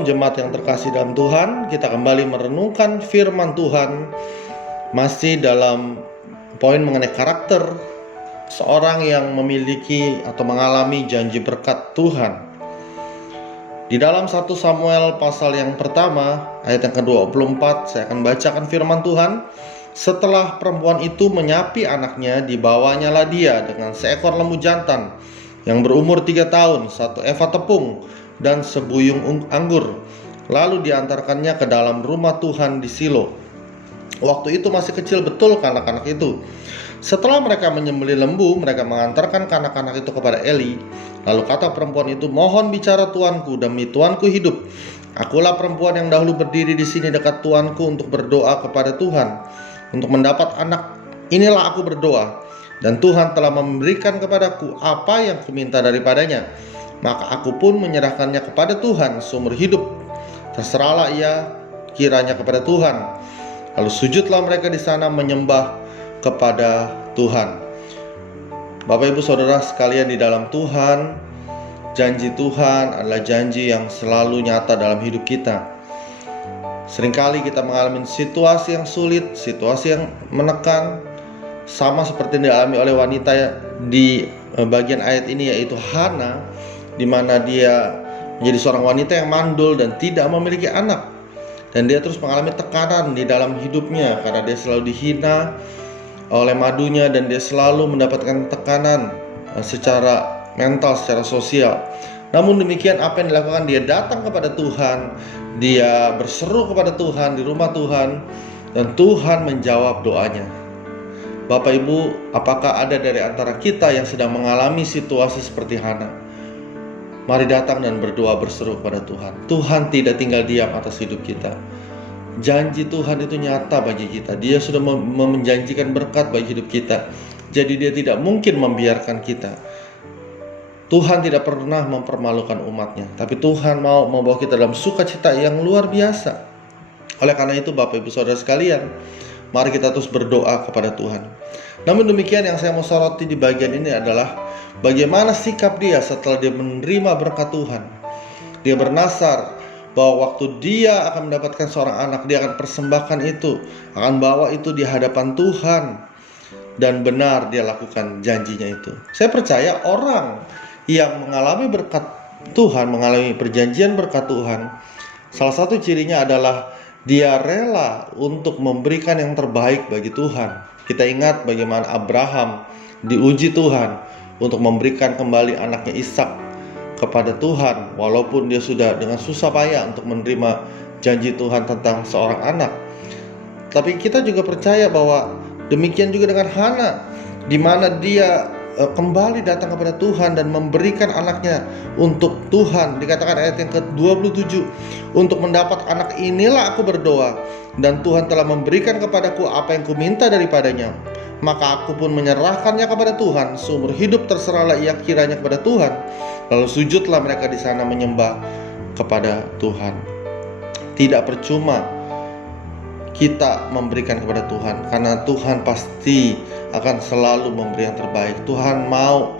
Jemaat yang terkasih dalam Tuhan, kita kembali merenungkan firman Tuhan masih dalam poin mengenai karakter seorang yang memiliki atau mengalami janji berkat Tuhan. Di dalam 1 Samuel pasal yang pertama, ayat yang ke-24, saya akan bacakan firman Tuhan. Setelah perempuan itu menyapi anaknya, dibawanyalah dia dengan seekor lembu jantan yang berumur 3 tahun, 1 eva tepung, dan sebuyung anggur. Lalu diantarkannya ke dalam rumah Tuhan di Silo. Waktu itu masih kecil betul kanak-kanak itu. Setelah mereka menyembelih lembu, mereka mengantarkan kanak-kanak itu kepada Eli. Lalu kata perempuan itu, "Mohon bicara tuanku, demi tuanku hidup. Akulah perempuan yang dahulu berdiri di sini dekat tuanku untuk berdoa kepada Tuhan untuk mendapat anak. Inilah aku berdoa, dan Tuhan telah memberikan kepadaku apa yang kuminta daripadanya. Maka aku pun menyerahkannya kepada Tuhan seumur hidup. Terserahlah ia kiranya kepada Tuhan." Lalu sujudlah mereka di sana menyembah kepada Tuhan. Bapak Ibu Saudara sekalian di dalam Tuhan, janji Tuhan adalah janji yang selalu nyata dalam hidup kita. Seringkali kita mengalami situasi yang sulit, situasi yang menekan, sama seperti yang dialami oleh wanita di bagian ayat ini, yaitu Hana, di mana dia menjadi seorang wanita yang mandul dan tidak memiliki anak. Dan dia terus mengalami tekanan di dalam hidupnya karena dia selalu dihina oleh madunya, dan dia selalu mendapatkan tekanan secara mental, secara sosial. Namun demikian, apa yang dilakukan? Dia datang kepada Tuhan, dia berseru kepada Tuhan di rumah Tuhan, dan Tuhan menjawab doanya. Bapak Ibu, apakah ada dari antara kita yang sedang mengalami situasi seperti Hana? Mari datang dan berdoa, berseru kepada Tuhan. Tuhan tidak tinggal diam atas hidup kita. Janji Tuhan itu nyata bagi kita. Dia sudah menjanjikan berkat bagi hidup kita. Jadi dia tidak mungkin membiarkan kita. Tuhan tidak pernah mempermalukan umatnya, tapi Tuhan mau membawa kita dalam sukacita yang luar biasa. Oleh karena itu Bapak Ibu Saudara sekalian, mari kita terus berdoa kepada Tuhan. Namun demikian, yang saya mau soroti di bagian ini adalah bagaimana sikap dia setelah dia menerima berkat Tuhan. Dia bernasar bahwa waktu dia akan mendapatkan seorang anak, dia akan persembahkan itu, akan bawa itu di hadapan Tuhan. Dan benar dia lakukan janjinya itu. Saya percaya orang yang mengalami berkat Tuhan, mengalami perjanjian berkat Tuhan, salah satu cirinya adalah dia rela untuk memberikan yang terbaik bagi Tuhan. Kita ingat bagaimana Abraham diuji Tuhan untuk memberikan kembali anaknya Ishak kepada Tuhan, walaupun dia sudah dengan susah payah untuk menerima janji Tuhan tentang seorang anak. Tapi kita juga percaya bahwa demikian juga dengan Hana, di mana dia kembali datang kepada Tuhan dan memberikan anaknya untuk Tuhan. Dikatakan ayat yang ke-27, "Untuk mendapat anak inilah aku berdoa, dan Tuhan telah memberikan kepadaku apa yang kuminta daripadanya. Maka aku pun menyerahkannya kepada Tuhan seumur hidup, terserahlah ia kiranya kepada Tuhan." Lalu sujudlah mereka di sana menyembah kepada Tuhan. Tidak percuma kita memberikan kepada Tuhan, karena Tuhan pasti akan selalu memberi yang terbaik. Tuhan mau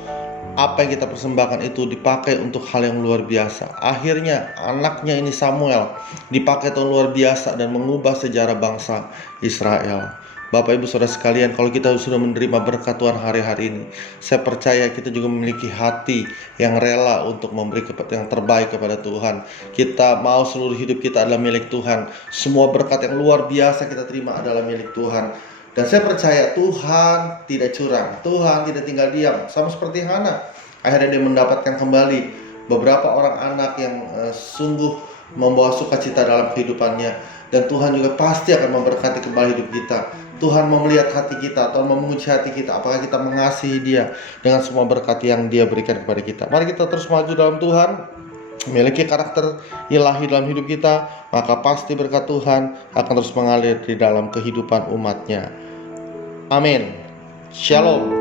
apa yang kita persembahkan itu dipakai untuk hal yang luar biasa. Akhirnya anaknya ini Samuel dipakai tahun luar biasa dan mengubah sejarah bangsa Israel. Bapak Ibu Saudara sekalian, kalau kita sudah menerima berkat Tuhan hari-hari ini, saya percaya kita juga memiliki hati yang rela untuk memberi yang terbaik kepada Tuhan. Kita mau seluruh hidup kita adalah milik Tuhan. Semua berkat yang luar biasa kita terima adalah milik Tuhan. Dan saya percaya Tuhan tidak curang, Tuhan tidak tinggal diam. Sama seperti Hana, akhirnya dia mendapatkan kembali beberapa orang anak yang sungguh membawa sukacita dalam kehidupannya. Dan Tuhan juga pasti akan memberkati kembali hidup kita. Tuhan mau melihat hati kita atau menguji hati kita, apakah kita mengasihi Dia dengan semua berkat yang Dia berikan kepada kita. Mari kita terus maju dalam Tuhan, memiliki karakter ilahi dalam hidup kita, maka pasti berkat Tuhan akan terus mengalir di dalam kehidupan umatnya. Amin. Shalom.